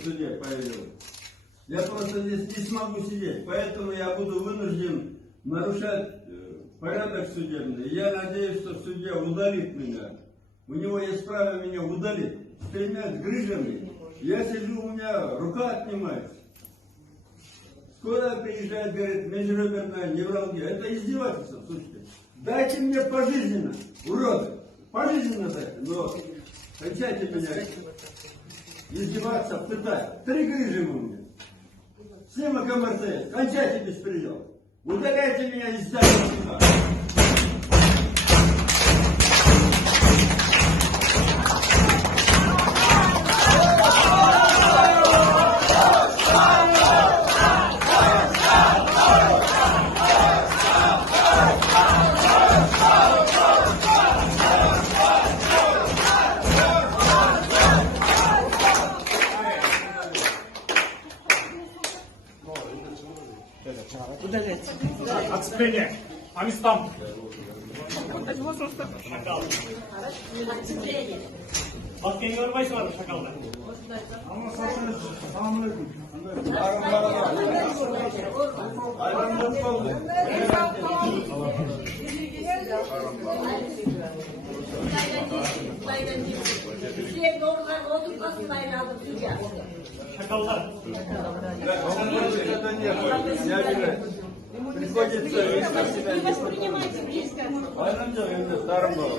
В суде появилось. Я просто здесь не смогу сидеть, поэтому я буду вынужден нарушать порядок судебный. Я надеюсь, что судья удалит меня. У него есть право меня удалить. С тремя грыжами. Я сижу, у меня рука отнимается. Скоро приезжает, говорит, межреберная невралгия. Это издевательство, слушайте. Дайте мне пожизненно, уроды. Пожизненно дайте. Но кончайте меня издеваться, пытать. 3 грыжи у меня. Снимок МРТС. Кончайте беспредел. Удаляйте меня из здания суда. Удалять. Отцепление. Амистам. Baskeni görmeyiz var şakalda. Şakallar. Приходится вести себя не старым было.